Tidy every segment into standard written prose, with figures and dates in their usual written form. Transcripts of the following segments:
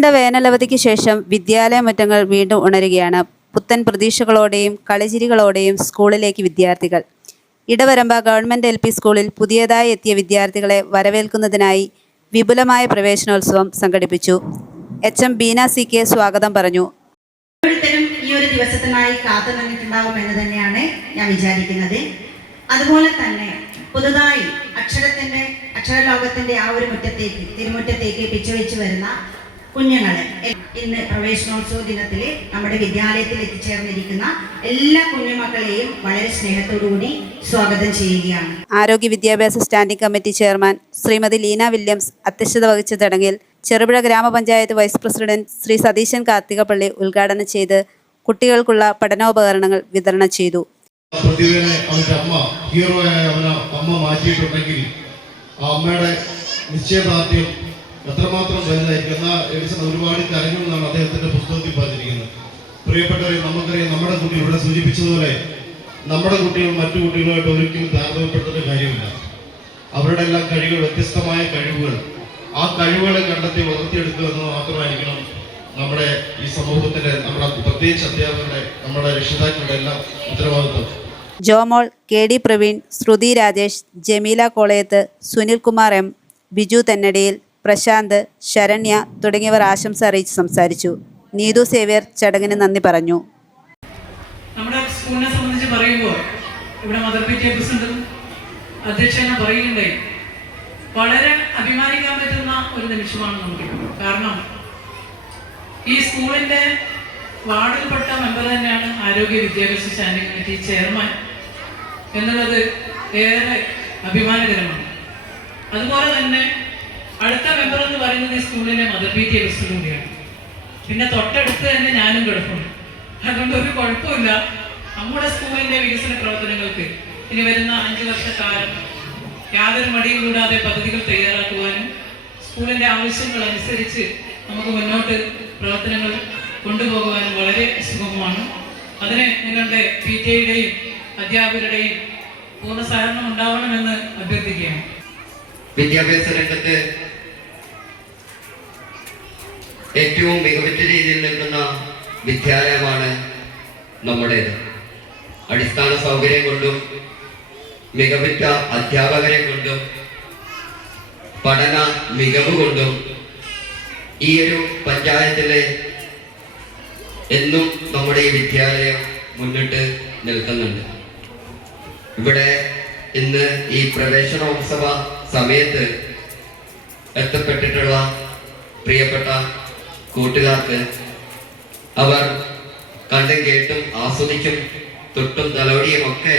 നീണ്ട വേനലവധിക്ക് ശേഷം വിദ്യാലയമുറ്റങ്ങൾ വീണ്ടും ഉണരുകയാണ്. പുത്തൻ പ്രതീക്ഷകളോടെയും കളിചിരികളോടെയും സ്കൂളിലേക്ക് വിദ്യാർത്ഥികൾ. ഇടവരമ്പ ഗവൺമെന്റ് LP സ്കൂളിൽ പുതിയതായി എത്തിയ വിദ്യാർത്ഥികളെ വരവേൽക്കുന്നതിനായി വിപുലമായ പ്രവേശനോത്സവം സംഘടിപ്പിച്ചു. HM ബീന CK സ്വാഗതം പറഞ്ഞു. ഈ ഒരു ദിവസത്തിനായി കാത്തു നിന്നിട്ടുണ്ടാവുമെന്ന് തന്നെയാണ് ഞാൻ വിചാരിക്കുന്നത്. അതുപോലെ തന്നെ പുതുതായി അക്ഷരലോകത്തിന്റെ ആ ഒരു തിരുമുറ്റത്തേക്ക് പിച്ചുവെച്ച് വരുന്ന കുഞ്ഞുങ്ങളെ ഇന്ന് പ്രവേശനോത്സവ ദിനത്തിൽ നമ്മുടെ വിദ്യാലയത്തിൽ എത്തിച്ചേർന്നിരിക്കുന്ന എല്ലാ കുഞ്ഞുമക്കളെയും വളരെ സ്നേഹത്തോടുകൂടി സ്വാഗതം ചെയ്യുകയാണ്. ആരോഗ്യ വിദ്യാഭ്യാസ standing committee chairman Shrimati Leena Williams അധ്യക്ഷത വഹിച്ച ചടങ്ങിൽ ചെറുപുഴ ഗ്രാമപഞ്ചായത്ത് വൈസ് പ്രസിഡന്റ് ശ്രീ സതീശൻ കാർത്തികപ്പള്ളി ഉദ്ഘാടനം ചെയ്ത് കുട്ടികൾക്കുള്ള പഠനോപകരണങ്ങൾ വിതരണം ചെയ്തു. അമ്മ മാറ്റിയിട്ടുണ്ടെങ്കിൽ ആ അമ്മയുടെ നിശ്ചയദാർഢ്യം എത്രമാത്രം വലുതായിരിക്കും എന്നാൽ എഡിസൺ ഒരുപാട് കരഞ്ഞു എന്നാണ് അദ്ദേഹത്തിന്റെ പുസ്തകത്തിൽ പറഞ്ഞിരിക്കുന്നത്. പ്രിയപ്പെട്ടവരെ, നമുക്കറിയാം, നമ്മുടെ കുട്ടികൾ ഇവിടെ സൂചിപ്പിച്ചതുപോലെ നമ്മുടെ കുട്ടികൾ മറ്റു കുട്ടികളുമായിട്ട് ഒരിക്കലും താരതമ്യപ്പെടുത്തേണ്ട കാര്യമില്ല. അവരുടെ എല്ലാം കഴിവുകൾ, വ്യത്യസ്തമായ കഴിവുകൾ, ആ കഴിവുകളെ കണ്ടെത്തി വളർത്തിയെടുക്കുക എന്ന് മാത്രമായിരിക്കണം നമ്മുടെ ഈ സമൂഹത്തിന്റെ, നമ്മുടെ പ്രത്യേകിച്ച് അധ്യാപകരുടെ, നമ്മുടെ രക്ഷിതാക്കളുടെ എല്ലാം ഉത്തരവാദിത്വം. ജോമോൾ, KD പ്രവീൺ, ശ്രുതി രാജേഷ്, ജമീല കോളയത്ത്, സുനിൽ കുമാർ M, ബിജു തെന്നടിയിൽ, പ്രശാന്ത്, ശരണ്യ തുടങ്ങിയവർ ആശംസ അറിയിച്ച് സംസാരിച്ചു. നീതു സേവ്യർ ചടങ്ങിന് നന്ദി പറഞ്ഞു. നമ്മുടെ സ്കൂളിനെ സംബന്ധിച്ച് പറയുമ്പോൾ ഇവിടെ മദർ PTA പ്രസിഡന്റും അധ്യക്ഷനെ പറയുകയുണ്ടായി. വളരെ അഭിമാനിക്കാൻ പറ്റുന്ന ഒരു നിമിഷമാണ് നമുക്ക്. കാരണം ഈ സ്കൂളിന്റെ വാർഡിൽപ്പെട്ട മെമ്പർ തന്നെയാണ് ആരോഗ്യ വിദ്യാഭ്യാസ സ്റ്റാൻഡിംഗ് കമ്മിറ്റി ചെയർമാൻ എന്നുള്ളത് ഏറെ അഭിമാനകരമാണ്. അതുപോലെ തന്നെ അടുത്ത മെമ്പർ എന്ന് പറയുന്നത് ഈ സ്കൂളിലെ മദർ PTA പ്രസിഡന്റ് കൂടിയാണ്. പിന്നെ തൊട്ടടുത്ത് തന്നെ ഞാനും കിടപ്പുണ്ട്. അതുകൊണ്ട് ഒരു കുഴപ്പമില്ല. നമ്മുടെ സ്കൂളിന്റെ വികസന പ്രവർത്തനങ്ങൾക്ക് ഇനി വരുന്ന 5 വർഷക്കാലം യാതൊരു മടിയും കൂടാതെ പദ്ധതികൾ തയ്യാറാക്കുവാനും സ്കൂളിന്റെ ആവശ്യങ്ങൾ അനുസരിച്ച് നമുക്ക് മുന്നോട്ട് പ്രവർത്തനങ്ങൾ കൊണ്ടുപോകുവാനും വളരെ സുഗമമാണ്. അതിന് നിങ്ങളുടെ PTA-യുടെയും അധ്യാപകരുടെയും പൂർണ്ണ സഹകരണം ഉണ്ടാവണമെന്ന് അഭ്യർത്ഥിക്കുകയാണ്. വിദ്യാഭ്യാസ രംഗത്ത് ഏറ്റവും മികവുറ്റ രീതിയിൽ നിൽക്കുന്ന വിദ്യാലയമാണ് നമ്മുടേത്. അടിസ്ഥാന സൗകര്യം കൊണ്ടും മികവുറ്റ അധ്യാപകരെ കൊണ്ടും പഠന മികവ് കൊണ്ടും ഈ ഒരു പഞ്ചായത്തിലെ എന്നും നമ്മുടെ ഈ വിദ്യാലയം മുന്നിട്ട് നിൽക്കുന്നുണ്ട്. ഇവിടെ ഇന്ന് ഈ പ്രവേശനോത്സവ സമയത്ത് എത്തപ്പെട്ടിട്ടുള്ള പ്രിയപ്പെട്ട കൂട്ടുകാർക്ക് അവർ കണ്ടും കേട്ടും ആസ്വദിച്ചും തൊട്ടും തലോടിയും ഒക്കെ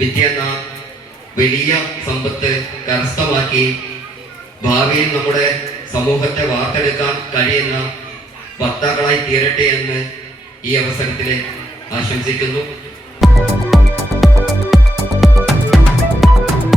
വിദ്യ എന്ന വലിയ സമ്പത്ത് കരസ്ഥമാക്കി ഭാവിയിൽ നമ്മുടെ സമൂഹത്തെ വാർത്തെടുക്കാൻ കഴിയുന്ന വക്താക്കളായി തീരട്ടെ എന്ന് ഈ അവസരത്തിൽ ആശംസിക്കുന്നു.